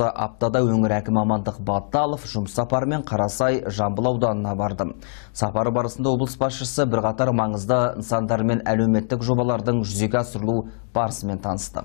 осы аптада өңір әкімі Амандық Баталов жұмыс сапарымен Қарасай, Жамбыл ауданына барды. Сапары барысында облыс басшысы бірқатар маңызды нысандар мен әлеуметтік жобалардың жүзеге асырылу барысымен танысты.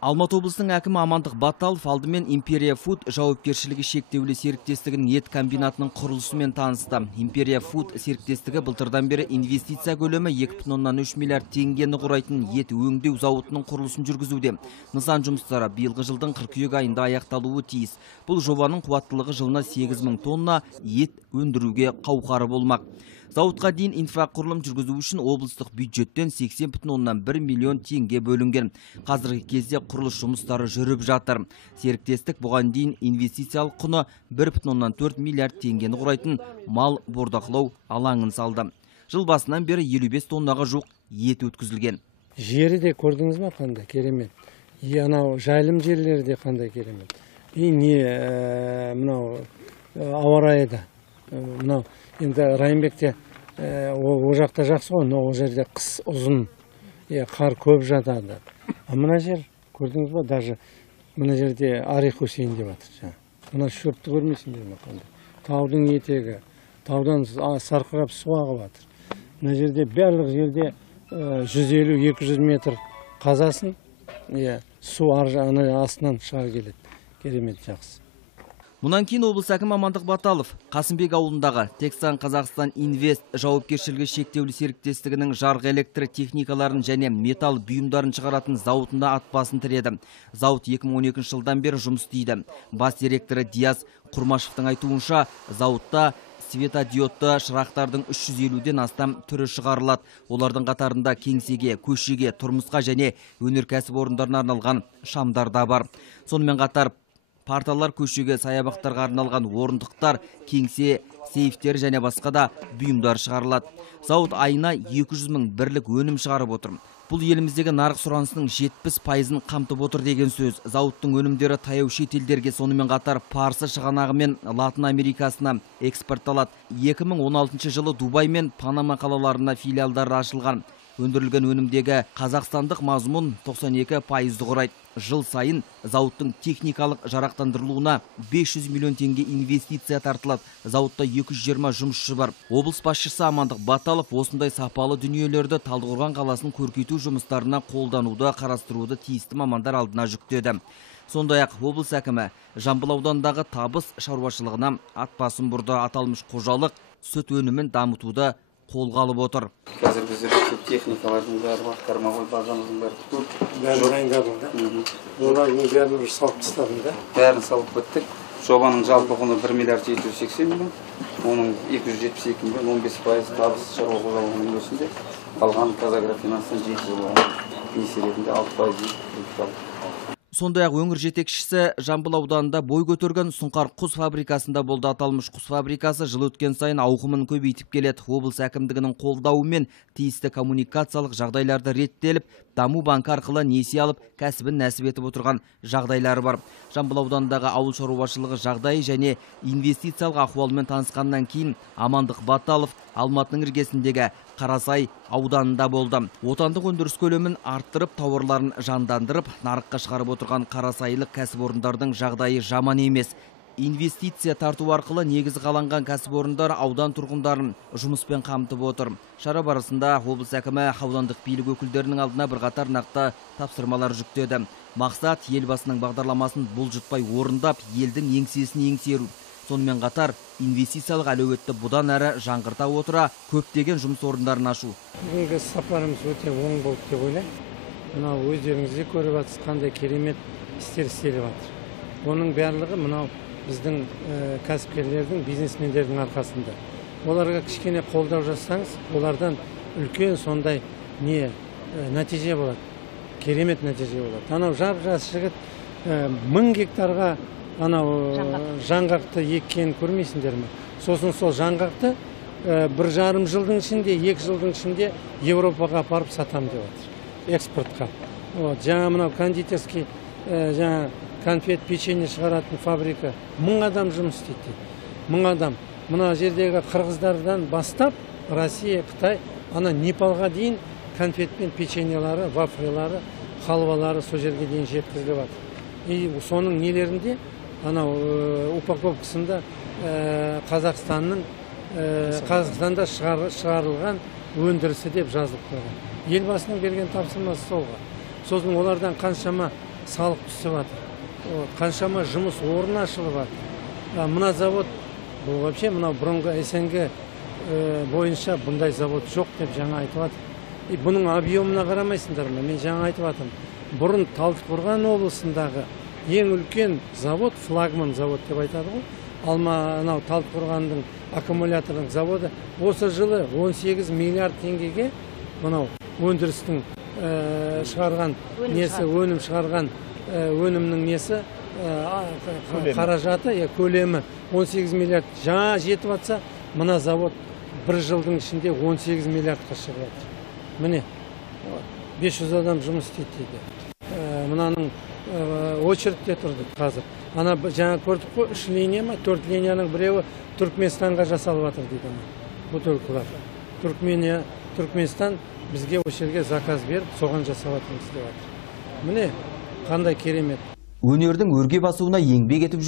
Алматы облысының әкімі Амандық Баталов алдымен Империя Фуд жауапкершілігі шектеулі серіктестігінің ет комбинатының құрылысымен танысты. Империя Фуд серіктестігі былтырдан бері инвестиция көлемі 2,3 миллиард теңгені құрайтын ет өңдеу зауытының құрылысын жүргізуде. Нысан жұмыстары биылғы жылдың қыркүйек айында аяқталуы тиіс. Бұл жобаның қуаттылығы жылына 8.000 тонна ет өндіруге қауқары болмақ. Зауытқа дейін инфрақұрылым жүргізу үшін облыстық бюджеттен 80,1 миллион теңге бөлінген. Қазіргі кезде құрылыс жұмыстары жүріп жатыр. Серіктестік бұған дейін инвестициялық құны 1,4 миллиард теңгені құрайтын мал бордақылау алаңын салды. Жыл басынан бері 55 тоннаға жуық ет өткізілген. Жері де көрдіңіз ме қандай керемет. Анау жайылым жерлері де қандай керемет. Мынау ауа райы да. Мынау енді Райымбекте о жақта жақсы ғой, но о жерде қыс ұзын, қар көп жатады. Мына жер көрдіңіз ба, даже мына жерде Арих Хусейн деп жатыр. Мына шөпті көрмейсіңдер ме қандай? Таудың етегі, таудан сарқырап су ағып жатыр. Мына жерде барлық жерде 150-200 метр қазасын, су астынан шыға келеді. Керемет жақсы. Мұнан кейін облыс әкімі Амандық Баталов Қасымбек ауылындағы Texan Қазақстан Инвест жауапкершілігі шектеулі серіктестігінің жарық электр техникаларын және металл бұйымдарын шығаратын зауытында ат басын тіреді. Зауыт 2012 жылдан бері жұмыс істейді. Бас директоры Диас Құрмашевтың айтуынша, зауытта светодиодты шырақтардың 350-ден астам түрі шығарылады. Олардың қатарында кеңсеге, көшеге, тұрмысқа және өнеркәсіп орындарына арналған шамдар да бар. Сонымен қатар парталар, көшеге, саябақтарға арналған орындықтар, кеңсе, сейфтер және басқа да бұйымдар шығарылады. Зауыт айына 200.000 бірлік өнім шығарып отыр. Бұл еліміздегі нарық сұранысының 70%-ын қамтып отыр деген сөз. Зауыттың өнімдері таяу шетелдерге, сонымен қатар Парсы шығанағы мен Латын Америкасына экспортталады. 2016 жылы Дубай мен Панама қалаларына филиалдары ашылған. Өндірілген өнімдегі қазақстандық мазмұн 92%-ді құрайды. Жыл сайын зауыттың техникалық жарақтандырылуына 500 миллион теңге инвестиция тартылады. Зауытта 220 жұмысшы бар. Облыс басшысы Амандық Баталов осындай сапалы дүниелерді Талдықорған қаласын көркейту жұмыстарына қолдануды қарастыруды тиісті мамандар алдына жүктеді. Сондай-ақ облыс әкімі Жамбыл ауданындағы табыс шаруашылығына ат басын бұрды. Аталмыш қожалық сүт өнімін дамытуды қолға алып отыр. Қазір біздер техникалардың бәрі бар, қармағой базамыздың бәрі көп. Бәрі дайындадың да? Олардың бәрін салып тастадың да? Бәрін салып біттік. Жобаның жалпы құны 1 миллиард 780 миллион. Оның 272 миллион, 15% табыс шаруа қожалығының үлесінде. Қалған Казагрофинанстан 7 жыл несие ретінде 6% кредит алды. Сондай-ақ өңір жетекшісі Жамбыл ауданында бой көтерген Сұңқар құс фабрикасында болды. Аталмыш құс фабрикасы жыл өткен сайын ауқымын көбейтіп келеді. Облыс әкімдігінің қолдауымен тиісті коммуникациялық жағдайларды реттеліп, даму банкі арқылы несие алып, кәсібін нәсіп етіп отырған жағдайлары бар. Жамбыл ауданындағы ауыл шаруашылығы жағдайы және инвестициялық ахуалымен танысқаннан кейін Амандық Баталов Алматының іргесіндегі Қарасай ауданында болды. Отандық өндіріс көлемін арттырып, тауарларын жандандырып, нарыққа шығарып отырған қарасайлық кәсіпорындардың жағдайы жаман емес. Инвестиция тарту арқылы негізі қаланған кәсіпорындар аудан тұрғындарын жұмыспен қамтып отыр. Шара барысында облыс әкімі аудандық билік өкілдерінің алдына бірқатар нақты тапсырмалар жүктеді. Мақсат елбасының бағдарламасын бұлжытпай орындап, елдің еңсесін еңсеру. Сонымен қатар инвестициялық әлеуетті бұдан әрі жаңғырта отыра көптеген жұмыс орындарын ашу. Бүгінгі сапарымыз өте оң болды деп ойлаймын. Мынау өздеріңізде көріп жатсыз, қандай керемет істер істеліп жатыр. Оның барлығы мынау біздің кәсіпкерлердің, бизнесмендердің арқасында. Оларға кішкене қолдау жасаңыз, олардан үлкен сондай нәтиже болады. Керемет нәтиже болады. Анау жап-жас жігіт 1000 гектарға жаңғақты еккенін көрмейсіңдер ме? Сосын сол жаңғақты 1,5 жылдың ішінде, 2 жылдың ішінде Европаға апарып сатам деп жатыр. Экспортқа. Жаңа мынау кондитерский, жаңа конфет, печенье шығаратын фабрика 1000 адам жұмыс істейді. 1000 адам. Мына жердегі қырғыздардан бастап Россия, Қытай, Непалға дейін конфет пен печеньелары, вафлялары, халвалары сол жерге дейін жеткізіліп жатыр. И соның нелерінде анау упаковкасында Қазақстанда шығарылған өндірісі деп жазылып қойған. Елбасының берген тапсырмасы солға. Сосын олардан қаншама салық түсіп жатыр, қаншама жұмыс орны ашылып жатыр. Мына завод, бұл вообще мына бұрынғы СНГ бойынша бұндай завод жоқ деп жаңа айтып жатыр. И бұның объемына қарамайсыңдар ма? Мен жаңа айтып жатырмын. Бұрын Талдықорған облысындағы ең үлкен завод, флагман завод деп айтады ғой. Анау Талдықорғандың аккумуляторының заводы осы жылы 18 миллиард теңгеге мынау өндірістің шығарған несі, өнім шығарған өнімнің несі қаражаты, көлемі 18 миллиард жаңа жетіп жатса, мына завод бір жылдың ішінде 18 миллиардқа шығып жатыр. Міне, 500 адам жұмыс істейді дейді. Мынаның очередте тұрды қазір. Ана жаңа көрдік қой, 3 линия ма, 4 линияның біреуі Түркменстанға жасалып жатыр дейді. Бутылкалар. Түркменстан бізге осы жерге заказ беріп, соған жасап жатырмыз деп жатыр. Міне, қандай керемет. Өнердің өрге басуына еңбек етіп